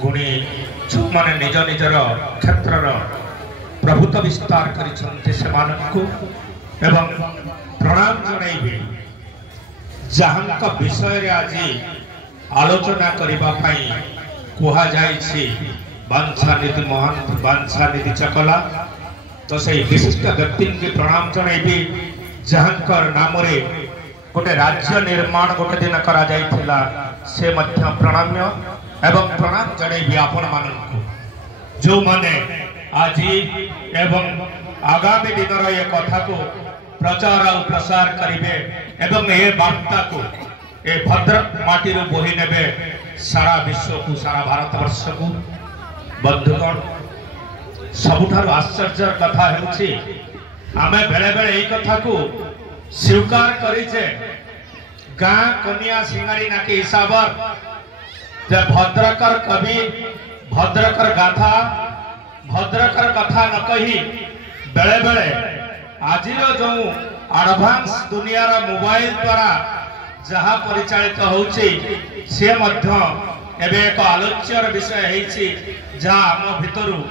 गुणी जो माने निज निजर क्षेत्र प्रभुत्व विस्तार करिसंते सेमानकु एवं प्रणाम जणाइबे जहांक विषय रे आज आलोचना करिबा पई कुहा जायछि बांछानिधि महंत बांछानिधि चकला तो से विशिष्ट व्यक्ति के प्रणाम जणाइबे जहांकर नाम रे गोटे राज्य निर्माण गोटे दिन करा जाइथिला से मध्य प्रणाम्य एवं प्रणाम जणाइबे आपण माननकु जो माने आज एवं आगामी दिन ये कथा को प्रचार और प्रसार करिवे एवं ये वार्ता को ए भद्रक माटी रो बोही नेबे सारा विश्व को सारा भारतवर्ष को बंधुगण सबुठार आश्चर्य कथा हेउछि आमे बेले बेले एई कथा को स्वीकार करिजे गाँ कन्या सिंगारी नाकी हिसाब जे भद्रकर कवि भद्रकर गाथा भद्रकर कथा न कही बेले बेले आज जो एडवांस दुनिया मोबाइल द्वारा जहाँ परिचालित होउछि से मध्य एबे एक आलोच्यर विषय हेछि जहाँ आम भितरु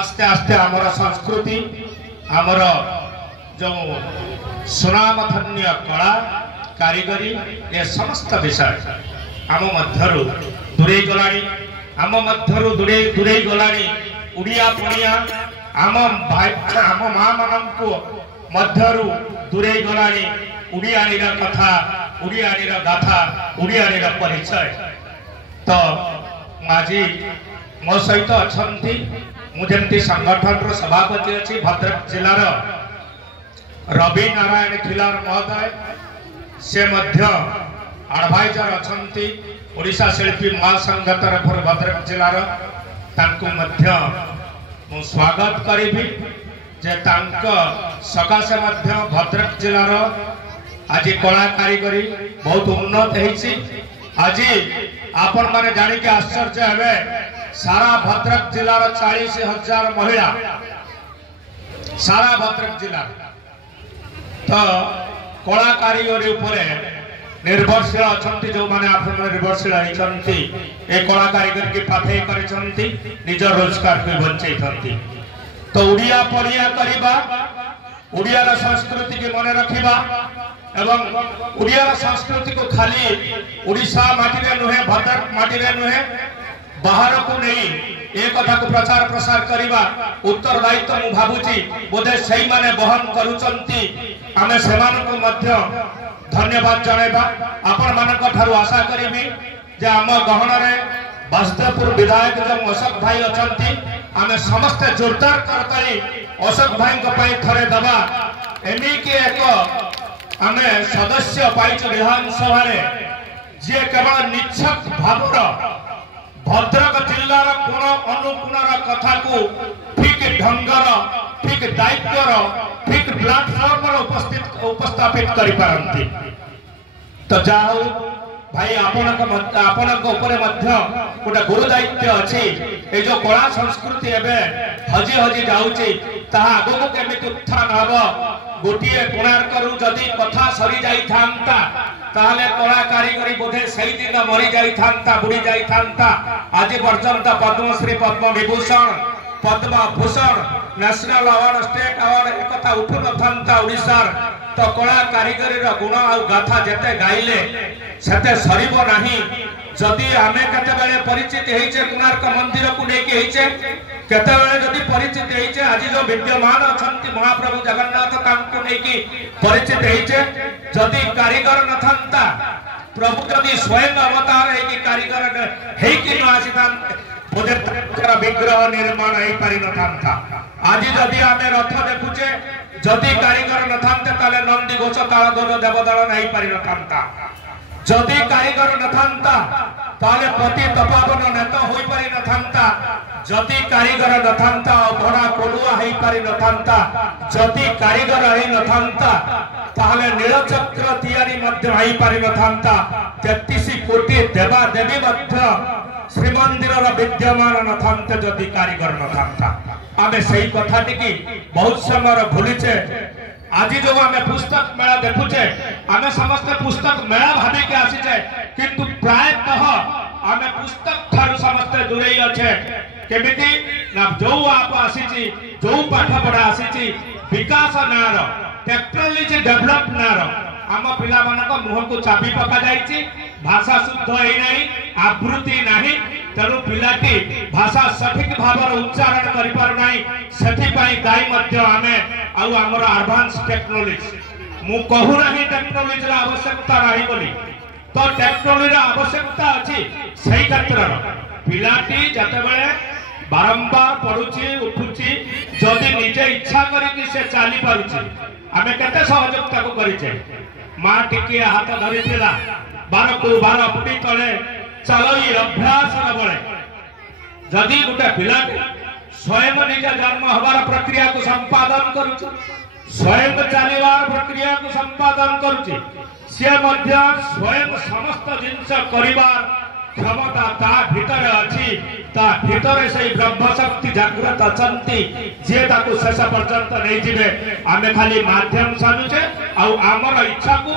आस्ते आस्ते आमर संस्कृति आमर जो सुनामधन्य कला कारीगरी ये समस्त विषय आम मध्यरु दूरे गलानी आम मध्यरु दूरे गलानी उड़िया पड़िया आम माँ मानक मध्यरु दूरे गलानी उड़ियाणीर कथा उड़ियाणीर गाथा उड़ियाणीर परिचय तो आज मो सहित अच्छा मुझे संगठन सभापति अच्छी भद्रक जिलार रवि नारायण खिलार महोदय से मध्य एडवाइजर अच्छा ओडिशा शिल्पी महासंघ तरफ भद्रक जिलार तांको मध्य मु स्वागत करी जे तांक सकाशे मध्य भद्रक जिलार आज कला कारीगरी बहुत उन्नत होइछि। आज आपण माने जानि के आश्चर्य हेबे सारा भद्रक जिलार 40,000 महिला सारा भद्रक जिला तो कला कारीगरी उपरे निर्भरशील अच्छा जो मैंने आप निर्भरशील होती ए कला कारीगर की पाठे करछंती निज रोजगार को बंचई तो उड़िया पढ़िया करबा उड़िया संस्कृति की मन रखिबा एवं उड़िया संस्कृति को खाली उड़ीसा माटी रे नुहे भद्रक माटी रे नुहे बाहर को नहीं एक कथा को प्रचार प्रसार करबा उत्तरदायित्व मु भाबुची बोधे सही माने बहन करूचंती आमे सेमान को मध्य धन्यवाद जणाइबा आपण मानक ठारू आशा करिबी जे आम गहन रे वासुदेवपुर विधायक जो अशोक भाई अछंती आमे समस्त जोरदार करताली अशोक भाई को पई थरे दबा एनी के एक आमे सदस्य पाइछ विधानसभा रे जे केवल निच्छक भावर भद्रक जिल्लार कोन अनुकोणर कथा को ठीक ढंगर ठीक दायित्वर ठीक प्लाटफॉर्म उपस्थापित करि पारंती तो जाओ भाई आपनक ऊपर मध्य गोटे गुरु दायित्व अच्छी ये जो कला संस्कृति एवं हजि हजि जाऊँगी ता आग को केमिति उत्थान हम गोटे कोणार्क जदि कथा सरी जाइथांता ताहले कला कारीगरी बोधे सही दिन मरी जाइथांता बुड़ी जाइथांता आज पर्यंत Padmashri Padma Vibhushan Padma Bhushan national award state award एक कथा उठु नथांता ओडिशार तो कला कारीगरी गुण आ गाथा जेते गाइले सेते सरीबो नाही जदि आमे केते बेले परिचित हेइचे कोणार्क मंदिर को लेके हेइचे केते बेले जदि परिचित हेइचे आज जो विद्यमान अछंती महाप्रभु जगन्नाथ तांको लेके परिचित हेइचे जदि कारीगर नथांता प्रभु जदि स्वयं अवतार हेकि कारीगर हेकि न आसितान बोधे तांकर विग्रह निर्माण हेइ पारि नथांता आज जदि आमे रथ देखुचे जदि कारीगर नथांते ताले नंदी घोष तालध्वज देवदल नहीं पारि नथांता जदि कारीगर नथांता ताले पति तपावन नेता होई पारि नथांता जदि कारीगर नथांता अभड़ा कोलुआ हेई पारि नथांता जदि कारीगर हेई नथांता ताले नीलचक्र तैयारी मध्य हेई पारि नथांता 33 कोटी देवा देवी मध्य श्रीमंदिर विद्यमान नथांते जदि कारीगर नथांता आमे सही कथा टिकी बहुत समय भूलीचे आज जो आमे पुस्तक मेला देखुचे आमे समस्त पुस्तक मेला भाबी के आसीचे किंतु प्रायतः आमे पुस्तक थारु समस्त दूरे अच्छे केमिति ना जो आप आसी जो पाठ पढ़ा आसी विकास नार टेक्नोलॉजी डेवलप नार आम पिला मुह को चाबी पका जाइए भाषा शुद्ध है नहीं आवृत्ति नहीं तेणु पिलाटी भाषा सठिक भाव उच्चारण करना से दायी आमे आमर एडवांस टेक्नोलॉजी मु कहूना टेक्नोलॉजी आवश्यकता नहीं बोली तो टेक्नोलॉजी आवश्यकता अच्छी सही क्षेत्र पिलाटी जते बारंबार पढ़ुची उठुची जदि निजे इच्छा करके से चली पारुची आमे केते सहयोगिता को करिचे मां टिके हाथ धरी 12 को 12 फुटी तले चलई अभ्यास बड़े जदि गोटे पिला स्वयं निज जन्म हबार प्रक्रिया को संपादन करुचे स्वयं चलवार प्रक्रिया को संपादन करुचे से स्वयं समस्त जिनस करिवार क्षमता ता भीतर अच्छी ता भीतर से ब्रह्म शक्ति जागृत अचंती जे ताको शेष पर्यंत नहीं जिवे आमे खाली माध्यम सानुचे आमर इच्छा को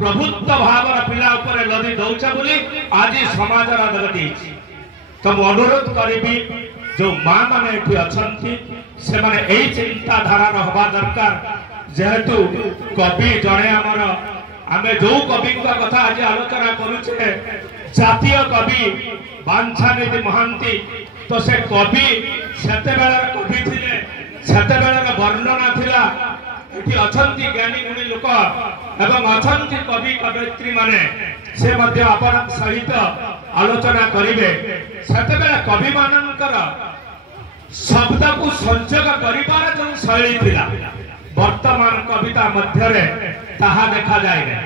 प्रभुत्व भावर पिला ऊपर लदी दौचे बोली आज समाज जगती तो अनुरोध करी जो माँ मैंने ये अच्छी से माने यही चिंताधारा हवा दरकार जेहेतु कवि जड़े आमर आमे जो कवि कथा आज आलोचना करुचे जातीय कवि बांछानिधि महांती तो से कवि सेते कवि थिले सेते वर्णना थिला एटी अछंती ज्ञानी गुणी लोक एवं अछंती कवि कवयित्री माने से मध्य अपन सहित आलोचना करिवे सेते कवि मानकर शब्द को संयोग करिबार जो शैली थिला वर्तमान कविता मध्यरे ताहा देखा जाए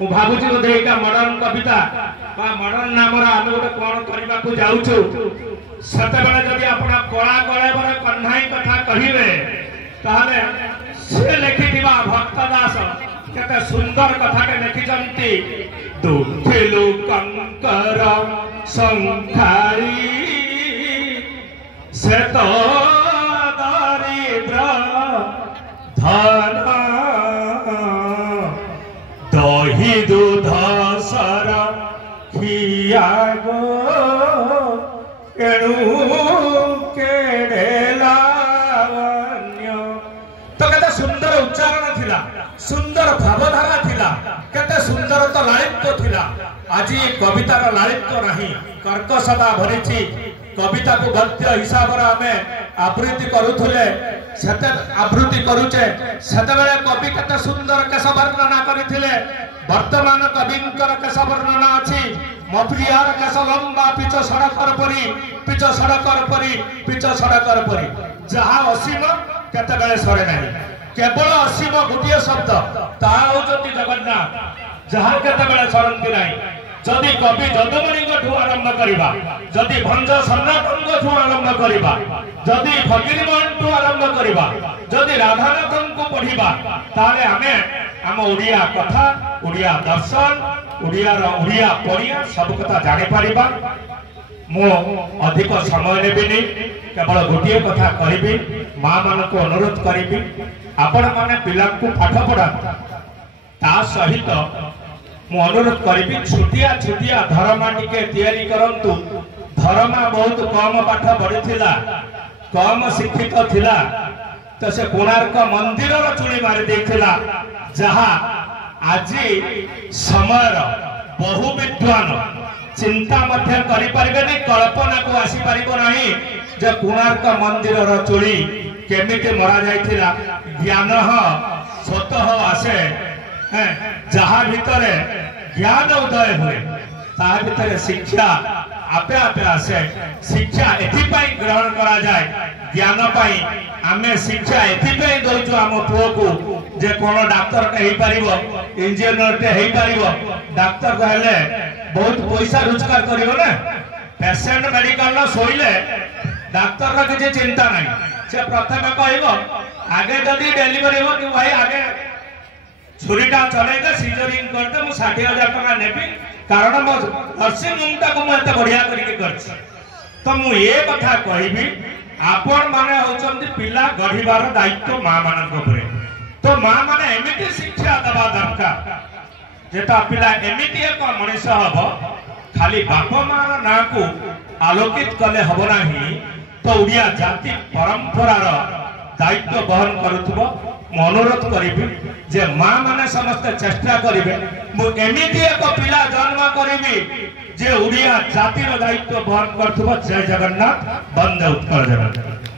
मु भाबुची बोधे एटा मॉडर्न कविता बा मॉडर्न नामर आमे गोटे कोन करबा को जाउछु सते बेले जदि आपण कला कलेबर कन्हाई कथा कहिबे ताहले से लिखिथिबा भक्तदास केते सुंदर कथा के लिखिचंती दुखिलु कंकर संखारी से तो दरिद्र धन दही दूध सर खिया गो एणु केड़े लावण्य तो केते सुंदर उच्चारण थिला सुंदर भावधारा थिला केते सुंदर तो लालित्य थिला आज कवितार लालित्य नहीं कर्कशता भरिछि कविता को गद्य हिसाब रे आमे आवृत्ति करूथले सेते आवृत्ति करूचे सेते बेले कवि केते सुंदर केस वर्णना करिथिले वर्तमान कविंकर केस वर्णना अछि मफरियार केस लंबा पिच सड़कर परी जहा असीम केते बेले सरे नहीं केवल असीम गोटे शब्द ता होचति जगन्नाथ जहा केते बेले सरंती नहीं जदि कवि जदमणि आरंभ करवा जदि भंज सन्नाथन आरंभ करवा जदि फकीरमोहन आरंभ करवा जदि राधानाथन को पढ़िबा ताले आमे आम ओडिया कथा ओडिया दर्शन ओडिया पढ़िया सब कथा जानि परिबा मो अधिक समय नेबिनी केवल गोटे कथा कहबी मां मान को अनुरोध करी आपण माने पिला को पाठ पढ़ा ता सहित मु अनुरोध करी छुटिया धर्मा टिके तैयारी करंतु धर्मा बहुत कम पाठ पढ़िथिला कम शिक्षित थिला तो से कोणार्क मंदिर चुड़ी मारी देथिला जहा आज समय बहु विद्वान चिंता मध्य करि परिबेनी कल्पना को आसी परिबो नहीं जे कोणार्क मंदिर चुड़ी केमिति मरा जाइथिला ज्ञान स्वतः आसे जहा भीतर ज्ञान उदय हुए ता भीतर शिक्षा आपे आपे आसे शिक्षा एथिपाई ग्रहण करा जाए ज्ञान पाई आमे शिक्षा एथिपाई दउछु आम पुओ को जे कोन डॉक्टर के हेई परिबो इंजीनियर के हेई परिबो डॉक्टर कहले बहुत पैसा रोजगार करिवो ना पेशेंट मेडिकल न सोइले डॉक्टर का किछि चिंता नहीं से प्रथम कहबो आगे जदी डिलीवरी हो कि भाई आगे छुरीटा चले सीजरिंग करते मु 60,000 टका नेबी कारण मो नर्सिंग होम को मु बढ़िया करके तो मु ये कथा कहबी आपण माने होचंती पिला गढ़ीबार दायित्व मां मानक उपरे तो मां माने एमिति शिक्षा दबा दरकार जेता पिला एमिति एक मनुष्य हबो खाली बाप मां ना को आलोकित कले हम ना तो ओडिया जाति परंपरार दायित्व बहन करुथबो मु अनुरोध करी जे माँ माने समस्त चेष्टा करेंगे मुझे एक पिला जन्म करी जे ओडिया जातिर दायित्व बहन कर। जय जगन्नाथ। बंदे उत्कल जगन्नाथ।